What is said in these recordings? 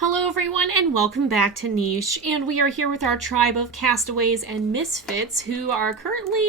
Hello everyone and welcome back to Niche, and we are here with our tribe of castaways and misfits who are currently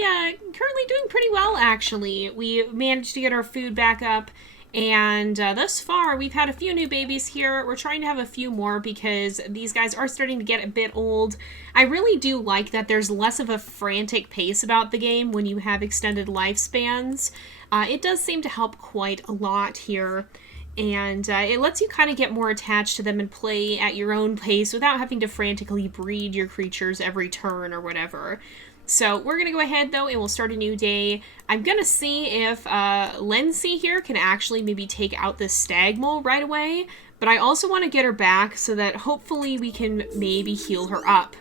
doing pretty well actually. We managed to get our food back up, and thus far we've had a few new babies here. We're trying to have a few more because these guys are starting to get a bit old. I really do like that there's less of a frantic pace about the game when you have extended lifespans. It does seem to help quite a lot here. And it lets you kind of get more attached to them and play at your own pace without having to frantically breed your creatures every turn or whatever. So we're going to go ahead, though, and we'll start a new day. I'm going to see if Lindsay here can actually maybe take out this stag mole right away. But I also want to get her back so that hopefully we can maybe heal her up.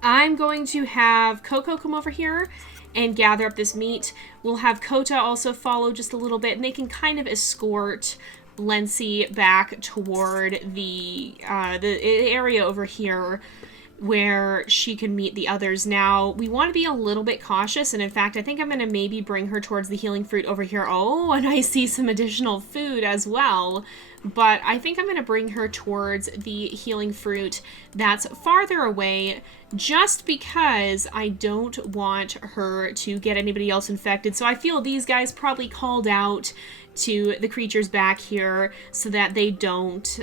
I'm going to have Coco come over here and gather up this meat. We'll have Kota also follow just a little bit, and they can kind of escort Lindsay back toward the area over here where she can meet the others. Now, we want to be a little bit cautious, and in fact, I think I'm going to maybe bring her towards the healing fruit over here. Oh, and I see some additional food as well. But I think I'm going to bring her towards the healing fruit that's farther away just because I don't want her to get anybody else infected. So I feel these guys probably called out to the creatures back here so that they don't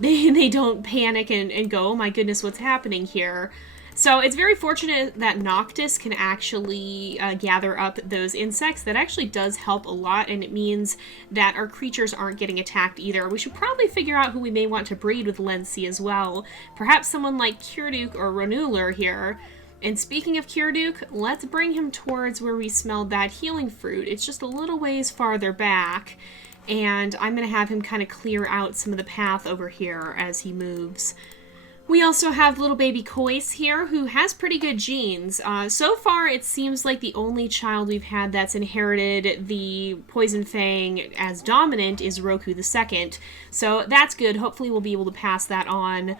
they don't panic and go, oh my goodness, what's happening here? So it's very fortunate that Noctis can actually gather up those insects. That actually does help a lot, and it means that our creatures aren't getting attacked either. We should probably figure out who we may want to breed with Lency as well. Perhaps someone like Kirduke or Ronular here. And speaking of Kirduke, let's bring him towards where we smelled that healing fruit. It's just a little ways farther back, and I'm going to have him kind of clear out some of the path over here as he moves. We also have little baby Kois here, who has pretty good genes. So far, it seems like the only child we've had that's inherited the Poison Fang as dominant is Roku the Second. So that's good. Hopefully we'll be able to pass that on.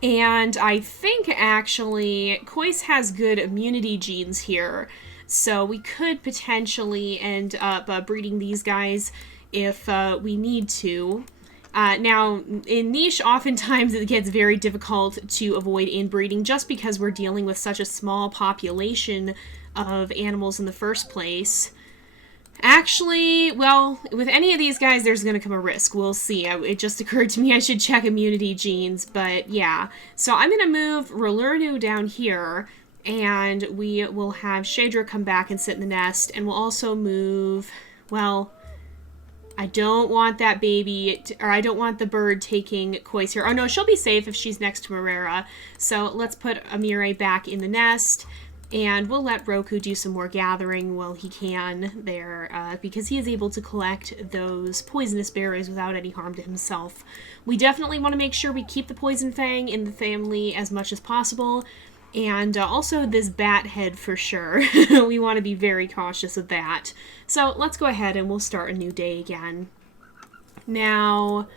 And I think, actually, Kois has good immunity genes here. So we could potentially end up breeding these guys if we need to. Now, in Niche, oftentimes it gets very difficult to avoid inbreeding just because we're dealing with such a small population of animals in the first place. Actually, well, with any of these guys, there's going to come a risk. We'll see. It just occurred to me I should check immunity genes, but yeah. So I'm going to move Rolurnu down here, and we will have Shadra come back and sit in the nest, and we'll also move, well, I don't want that baby, or I don't want the bird taking Kois here. Oh no, she'll be safe if she's next to Marera. So let's put Amire back in the nest, and we'll let Roku do some more gathering while he can there, because he is able to collect those poisonous berries without any harm to himself. We definitely want to make sure we keep the Poison Fang in the family as much as possible, and also this bat head for sure. We want to be very cautious of that. So let's go ahead and we'll start a new day again. Now,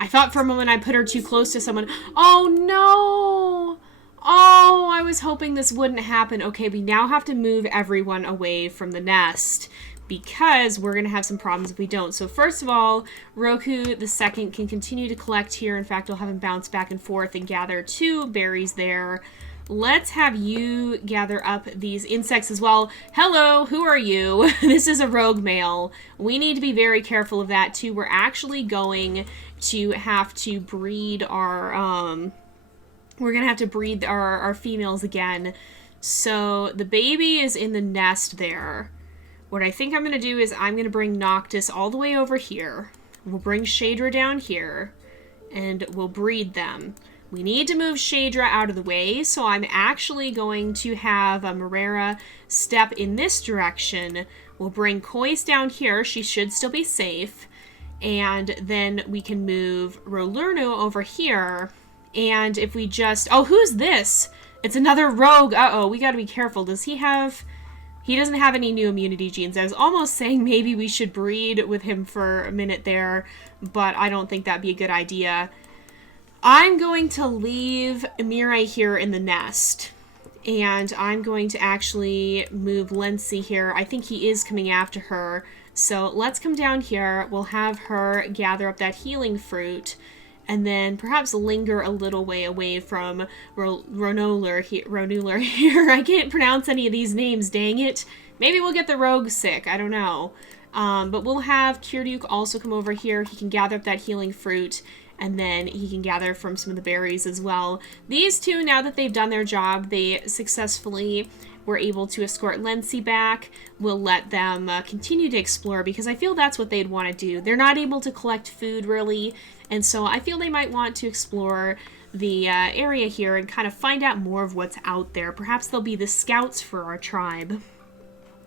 I thought for a moment I put her too close to someone. Oh no! Oh, I was hoping this wouldn't happen. Okay, we now have to move everyone away from the nest because we're going to have some problems if we don't. So first of all, Roku the Second can continue to collect here. In fact, I'll have him bounce back and forth and gather 2 berries there. Let's have you gather up these insects as well. Hello, who are you? This is a rogue male. We need to be very careful of that too. We're actually going to have to breed our, our females again. So the baby is in the nest there. What I think I'm going to do is I'm going to bring Noctis all the way over here. We'll bring Shadra down here, and we'll breed them. We need to move Shadra out of the way, so I'm actually going to have Marera step in this direction. We'll bring Kois down here. She should still be safe. And then we can move Rolurnu over here. And if we just... Oh, who's this? It's another rogue. Uh-oh, we gotta be careful. Does he have... He doesn't have any new immunity genes. I was almost saying maybe we should breed with him for a minute there, but I don't think that'd be a good idea. I'm going to leave Amire here in the nest, and I'm going to actually move Lindsay here. I think he is coming after her, so let's come down here. We'll have her gather up that healing fruit, and then perhaps linger a little way away from Ronular here. I can't pronounce any of these names, dang it. Maybe we'll get the rogue sick, I don't know. But we'll have Kirduke also come over here. He can gather up that healing fruit, and then he can gather from some of the berries as well. These two, now that they've done their job, they successfully were able to escort Lency back. We'll let them continue to explore, because I feel that's what they'd want to do. They're not able to collect food, really, and so I feel they might want to explore the area here and kind of find out more of what's out there. Perhaps they'll be the scouts for our tribe.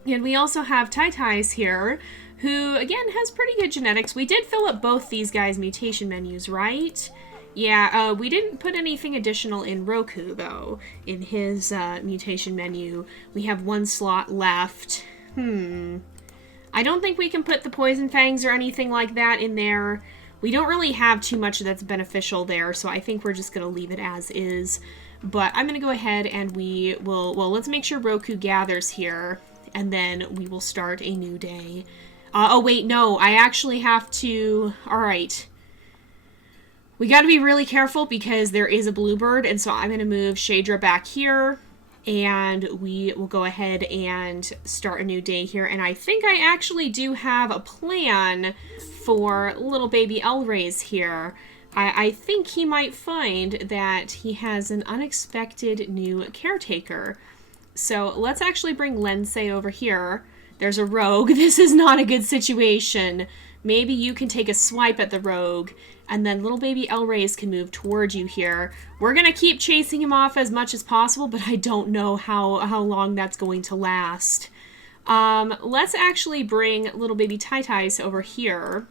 And we also have Taitais here, who, again, has pretty good genetics. We did fill up both these guys' mutation menus, right? Yeah, we didn't put anything additional in Roku, though, in his mutation menu. We have one slot left. I don't think we can put the Poison Fangs or anything like that in there. We don't really have too much that's beneficial there, so I think we're just going to leave it as is. But I'm going to go ahead and we will, well, let's make sure Roku gathers here, and then we will start a new day. Oh, wait, no, I actually have to... Alright. We got to be really careful because there is a bluebird, and so I'm going to move Shadra back here, and we will go ahead and start a new day here. And I think I actually do have a plan for little baby Elrays here. I think he might find that he has an unexpected new caretaker. So let's actually bring Lensei over here. There's a rogue. This is not a good situation. Maybe you can take a swipe at the rogue, and then little baby Elrays can move towards you here. We're going to keep chasing him off as much as possible, but I don't know how long that's going to last. Let's actually bring little baby Taitais over here.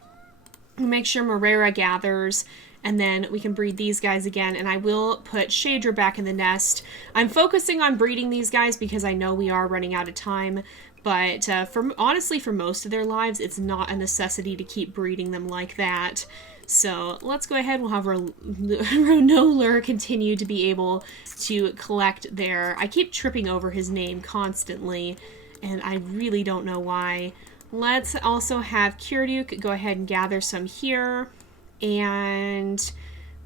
Make sure Morera gathers, and then we can breed these guys again, and I will put Shadra back in the nest. I'm focusing on breeding these guys because I know we are running out of time, but honestly, for most of their lives, it's not a necessity to keep breeding them like that. So let's go ahead. We'll have Ronular continue to be able to collect their... I keep tripping over his name constantly, and I really don't know why. Let's also have Kirduke go ahead and gather some here, and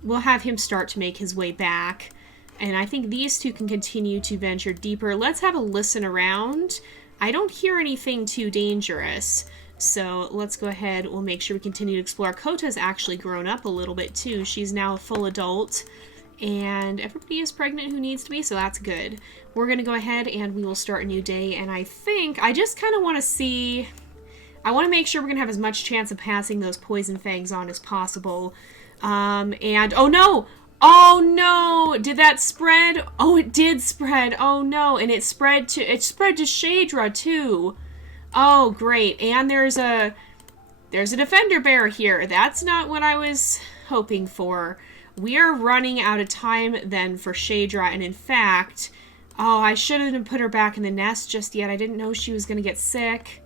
we'll have him start to make his way back. And I think these two can continue to venture deeper. Let's have a listen around. I don't hear anything too dangerous, so let's go ahead. We'll make sure we continue to explore. Kota's actually grown up a little bit too. She's now a full adult, and everybody is pregnant who needs to be, so that's good. We're going to go ahead and we will start a new day, and I think I just kind of want to see... I want to make sure we're going to have as much chance of passing those Poison Fangs on as possible. And, oh no! Oh no! Did that spread? Oh, it did spread. Oh no! And it spread to Shadra too. Oh, great. And there's a Defender Bear here. That's not what I was hoping for. We are running out of time then for Shadra, and in fact, oh, I shouldn't put her back in the nest just yet. I didn't know she was going to get sick.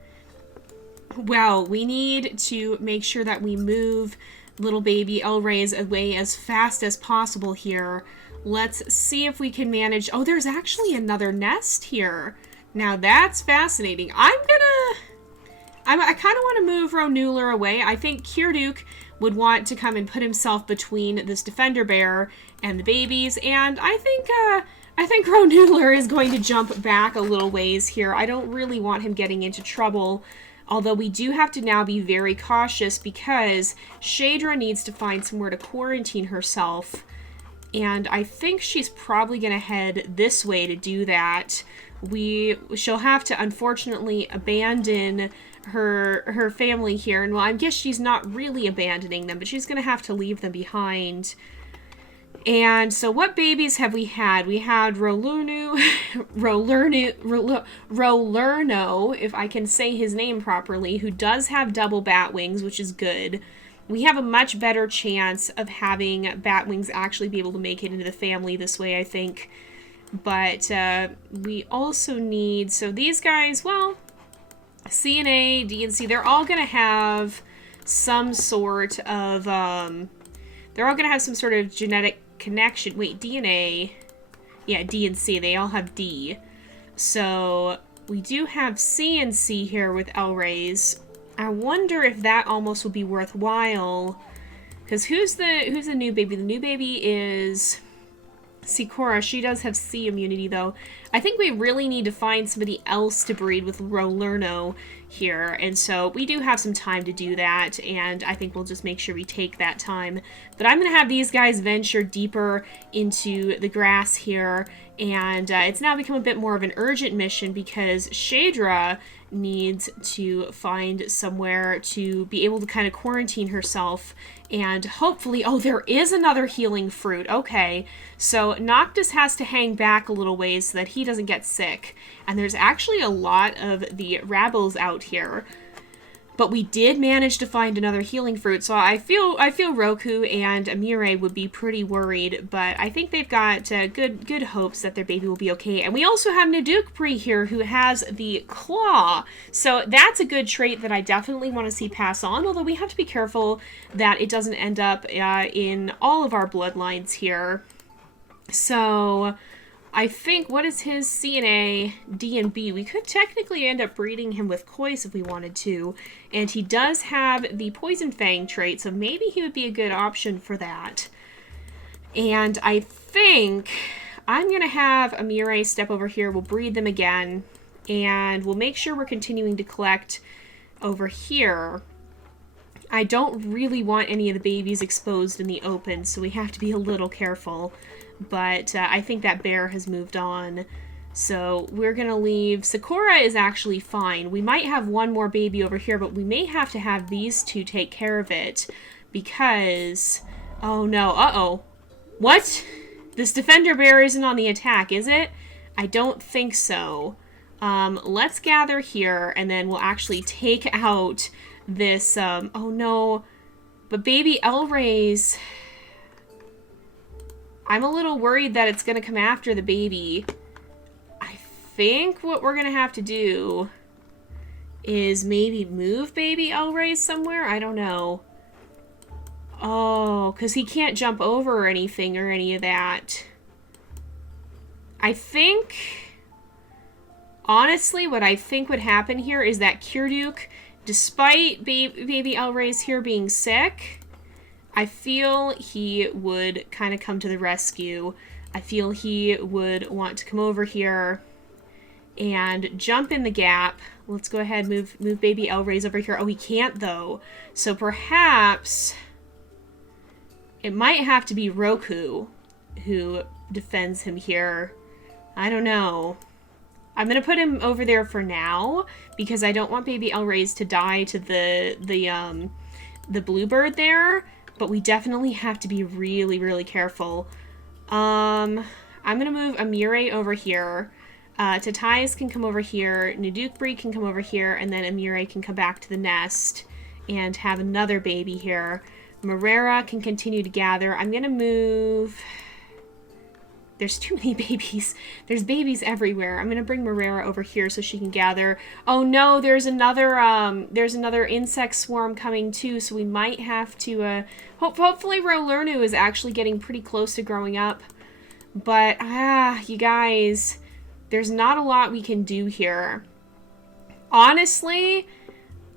Well, we need to make sure that we move little baby Elrays away as fast as possible here. Let's see if we can manage... Oh, there's actually another nest here. Now that's fascinating. I kind of want to move Ronular away. I think Kirduke would want to come and put himself between this Defender Bear and the babies, and I think Ronular is going to jump back a little ways here. I don't really want him getting into trouble. Although we do have to now be very cautious because Shadra needs to find somewhere to quarantine herself. And I think she's probably going to head this way to do that. She'll have to, unfortunately, abandon her family here. And well, I guess she's not really abandoning them, but she's going to have to leave them behind. And so what babies have we had? We had Rolerno, if I can say his name properly, who does have double bat wings, which is good. We have a much better chance of having bat wings actually be able to make it into the family this way, I think. But we also need, so these guys, well, C and A, D and C, they're all going to have some sort of, genetic connection. Wait, DNA. Yeah, D and C. They all have D. So we do have C and C here with Elrays. I wonder if that almost would be worthwhile Because who's the new baby? The new baby is Sikora. She does have C immunity, though. I think we really need to find somebody else to breed with Rolerno here, and so we do have some time to do that, and I think we'll just make sure we take that time. But I'm going to have these guys venture deeper into the grass here, and it's now become a bit more of an urgent mission because Shadra needs to find somewhere to be able to kind of quarantine herself, and hopefully, oh, there is another healing fruit. Okay, so Noctis has to hang back a little ways so that he doesn't get sick, and there's actually a lot of the rabbles out here. But we did manage to find another healing fruit, so I feel Roku and Amire would be pretty worried, but I think they've got good hopes that their baby will be okay. And we also have Nadukpri here, who has the claw, so that's a good trait that I definitely want to see pass on, although we have to be careful that it doesn't end up in all of our bloodlines here. So I think, what is his CNA, D, and B? We could technically end up breeding him with Kois if we wanted to. And he does have the Poison Fang trait, so maybe he would be a good option for that. And I think I'm going to have Amire step over here. We'll breed them again. And we'll make sure we're continuing to collect over here. I don't really want any of the babies exposed in the open, so we have to be a little careful. But I think that bear has moved on. So we're going to leave. Sakura is actually fine. We might have one more baby over here, but we may have to have these two take care of it. Because, oh no, uh-oh. What? This defender bear isn't on the attack, is it? I don't think so. Let's gather here, and then we'll actually take out this, oh no. But baby Elray's... I'm a little worried that it's going to come after the baby. I think what we're going to have to do is maybe move baby Elray somewhere. I don't know. Oh, because he can't jump over or anything or any of that. I think, honestly, what I think would happen here is that Kirduk, despite baby Elray's here being sick, I feel he would kind of come to the rescue. I feel he would want to come over here and jump in the gap. Let's go ahead and move baby Elray's over here. Oh, he can't, though. So perhaps it might have to be Roku who defends him here. I don't know. I'm going to put him over there for now because I don't want baby Elray's to die to the bluebird there. But we definitely have to be really, really careful. I'm going to move Amire over here. Tatais can come over here. Nadukbri can come over here. And then Amire can come back to the nest and have another baby here. Marrera can continue to gather. I'm going to move... There's too many babies. There's babies everywhere. I'm going to bring Marrera over here so she can gather. Oh no, there's another insect swarm coming too, so we might have to, hopefully Rolernu is actually getting pretty close to growing up. But, you guys, there's not a lot we can do here. Honestly,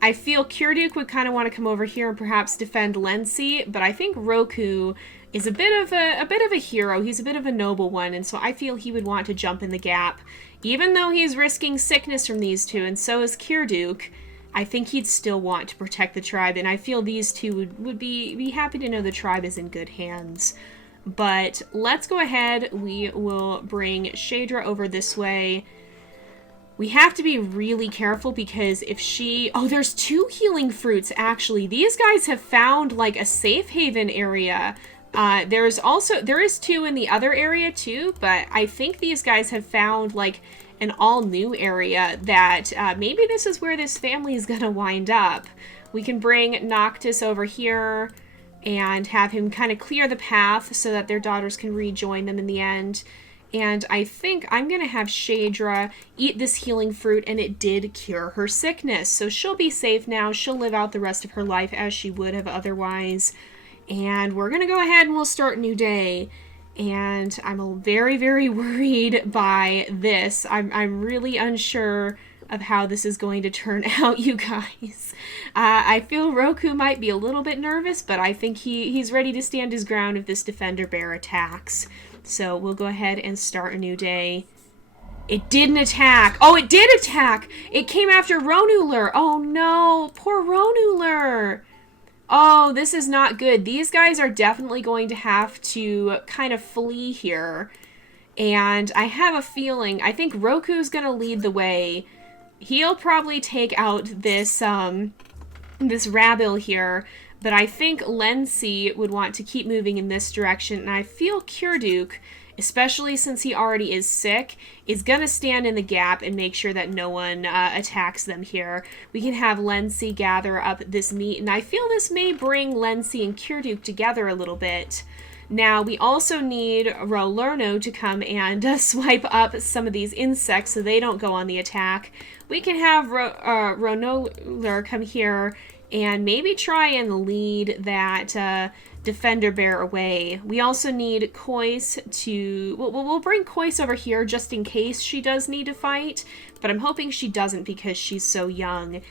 I feel Kirduk would kind of want to come over here and perhaps defend Lensi, but I think Roku is a bit of a hero. He's a bit of a noble one, and so I feel he would want to jump in the gap. Even though he's risking sickness from these two, and so is Kirduk, I think he'd still want to protect the tribe, and I feel these two would be happy to know the tribe is in good hands. But let's go ahead. We will bring Shadra over this way. We have to be really careful because if she... Oh, there's 2 healing fruits, actually. These guys have found, like, a safe haven area. There is 2 in the other area too, but I think these guys have found like an all new area that maybe this is where this family is gonna wind up. We can bring Noctis over here and have him kind of clear the path so that their daughters can rejoin them in the end. And I think I'm gonna have Shadra eat this healing fruit, and it did cure her sickness. So she'll be safe now. She'll live out the rest of her life as she would have otherwise. And we're going to go ahead and we'll start a new day. And I'm very, very worried by this. I'm really unsure of how this is going to turn out, you guys. I feel Roku might be a little bit nervous, but I think he's ready to stand his ground if this defender bear attacks. So we'll go ahead and start a new day. It didn't attack. Oh, it did attack. It came after Ronuler. Oh no, poor Ronuler. Oh, this is not good. These guys are definitely going to have to kind of flee here. And I have a feeling, I think Roku's going to lead the way. He'll probably take out this this Rabble here, but I think Lency would want to keep moving in this direction, and I feel Kyrduk, especially since he already is sick, is going to stand in the gap and make sure that no one attacks them here. We can have Lency gather up this meat, and I feel this may bring Lency and Kyrduk together a little bit. Now, we also need Rolerno to come and swipe up some of these insects so they don't go on the attack. We can have Ronoler come here and maybe try and lead that defender bear away. We also need Kois to... We'll bring Kois over here just in case she does need to fight, but I'm hoping she doesn't because she's so young.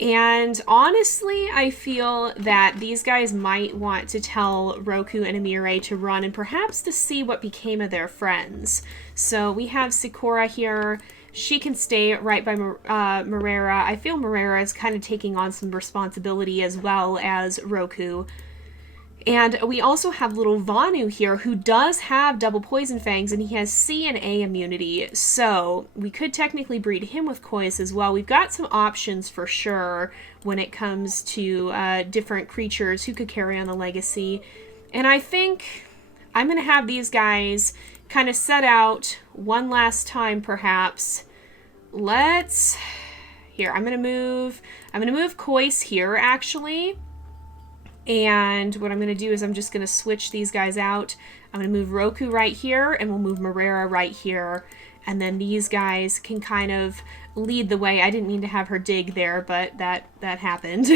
And honestly, I feel that these guys might want to tell Roku and Amire to run and perhaps to see what became of their friends. So we have Sikora here. She can stay right by Marera. I feel Marera is kind of taking on some responsibility as well as Roku. And we also have little Vanu here, who does have double poison fangs, and he has C and A immunity, so we could technically breed him with Kois as well. We've got some options for sure when it comes to different creatures who could carry on the legacy. And I think I'm going to have these guys kind of set out one last time, perhaps. Here, I'm going to move Kois here, actually. And what I'm going to do is I'm just going to switch these guys out. I'm going to move Roku right here, and we'll move Marera right here. And then these guys can kind of lead the way. I didn't mean to have her dig there, but that happened.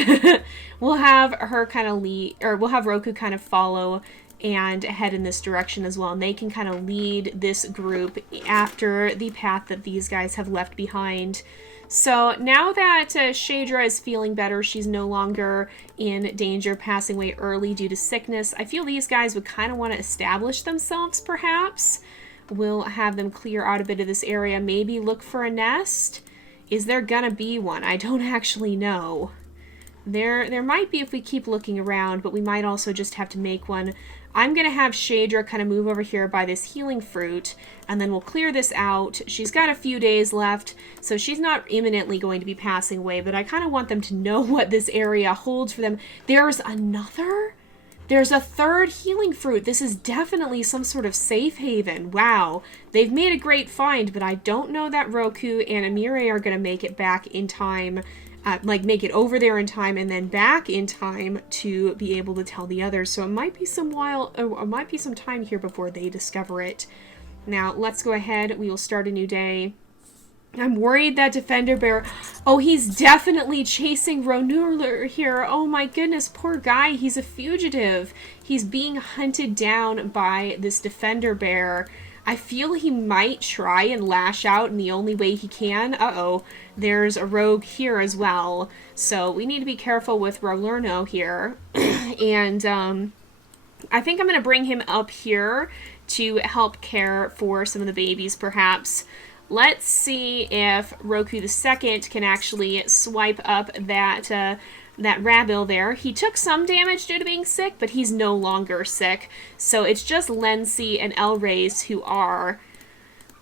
We'll have her kind of lead, or we'll have Roku kind of follow and head in this direction as well. And they can kind of lead this group after the path that these guys have left behind. So now that Shadra is feeling better, she's no longer in danger of passing away early due to sickness, I feel these guys would kind of want to establish themselves, perhaps. We'll have them clear out a bit of this area, maybe look for a nest. Is there gonna be one? I don't actually know. There might be if we keep looking around, but we might also just have to make one. I'm going to have Shadra kind of move over here by this healing fruit, and then we'll clear this out. She's got a few days left, so she's not imminently going to be passing away, but I kind of want them to know what this area holds for them. There's a third healing fruit. This is definitely some sort of safe haven. Wow. They've made a great find, but I don't know that Roku and Amire are going to make it back in time. Make it over there in time and then back in time to be able to tell the others. So it might be some time here before they discover it. Now, let's go ahead. We will start a new day. I'm worried that Defender Bear... Oh, he's definitely chasing Ronuler here. Oh my goodness, poor guy. He's a fugitive. He's being hunted down by this Defender Bear. I feel he might try and lash out in the only way he can. Uh-oh. There's a rogue here as well. So we need to be careful with Rolerno here. And I think I'm going to bring him up here to help care for some of the babies, perhaps. Let's see if Roku II can actually swipe up that Rabble there. He took some damage due to being sick, but he's no longer sick. So it's just Lency and Elrace who are.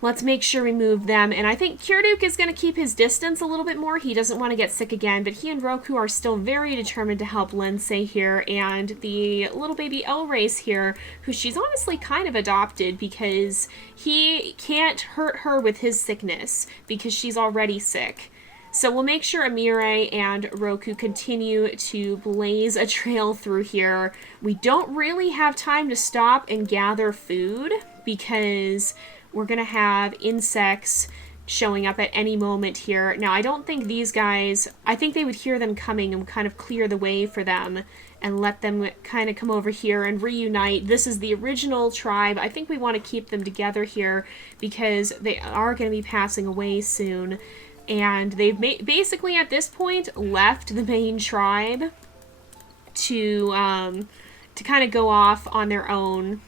Let's make sure we move them. And I think Kyrduk is going to keep his distance a little bit more. He doesn't want to get sick again, but he and Roku are still very determined to help Lency here. And the little baby Elrace here, who she's honestly kind of adopted because he can't hurt her with his sickness because she's already sick. So we'll make sure Amire and Roku continue to blaze a trail through here. We don't really have time to stop and gather food because we're going to have insects showing up at any moment here. Now, I don't think these guys... I think they would hear them coming and kind of clear the way for them and let them kind of come over here and reunite. This is the original tribe. I think we want to keep them together here because they are going to be passing away soon. And they've basically at this point left the main tribe to kind of go off on their own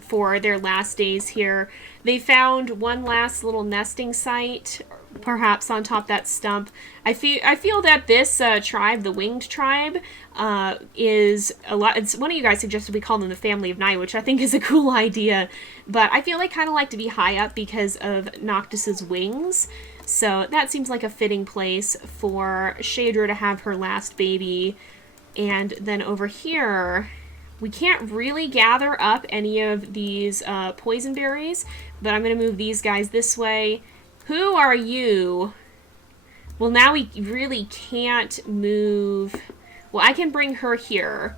for their last days here. They found one last little nesting site, perhaps on top of that stump. I feel that this tribe, the winged tribe, is a lot. It's one of you guys suggested we call them the family of night, which I think is a cool idea. But I feel they kind of like to be high up because of Noctis's wings. So that seems like a fitting place for Shadra to have her last baby. And then over here, we can't really gather up any of these poison berries, but I'm going to move these guys this way. Who are you? Well, now we really can't move. Well, I can bring her here.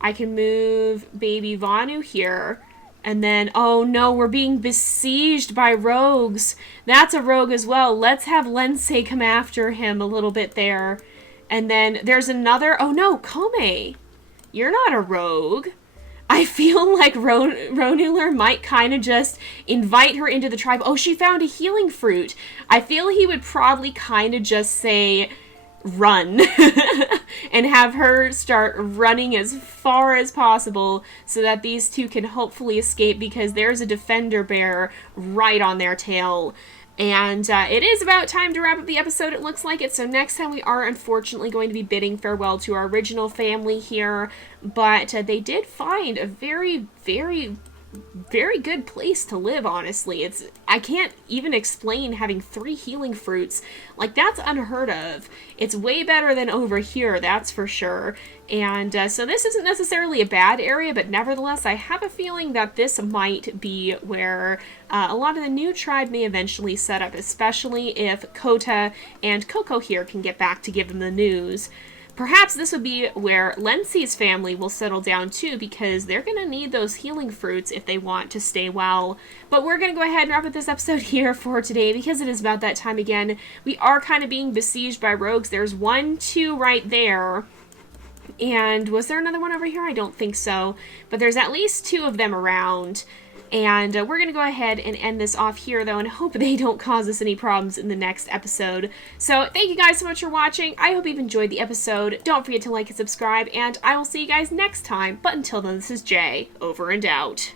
I can move baby Vanu here. And then, oh no, we're being besieged by rogues. That's a rogue as well. Let's have Lensei come after him a little bit there. And then there's another, oh no, Kome. You're not a rogue. I feel like Ronular might kind of just invite her into the tribe. Oh, she found a healing fruit. I feel he would probably kind of just say, run. And have her start running as far as possible so that these two can hopefully escape, because there's a defender bear right on their tail. And it is about time to wrap up the episode, it looks like it. So next time we are unfortunately going to be bidding farewell to our original family here. But they did find a very, very, very good place to live, honestly. I can't even explain having 3 healing fruits. Like, that's unheard of. It's way better than over here, that's for sure. And so this isn't necessarily a bad area, but nevertheless, I have a feeling that this might be where a lot of the new tribe may eventually set up, especially if Kota and Coco here can get back to give them the news. Perhaps this would be where Lensei's family will settle down too, because they're going to need those healing fruits if they want to stay well. But we're going to go ahead and wrap up this episode here for today, because it is about that time again. We are kind of being besieged by rogues. There's 1, 2 right there. And was there another one over here? I don't think so. But there's at least 2 of them around. And we're going to go ahead and end this off here, though, and hope they don't cause us any problems in the next episode. So thank you guys so much for watching. I hope you've enjoyed the episode. Don't forget to like and subscribe, and I will see you guys next time. But until then, this is Jay, over and out.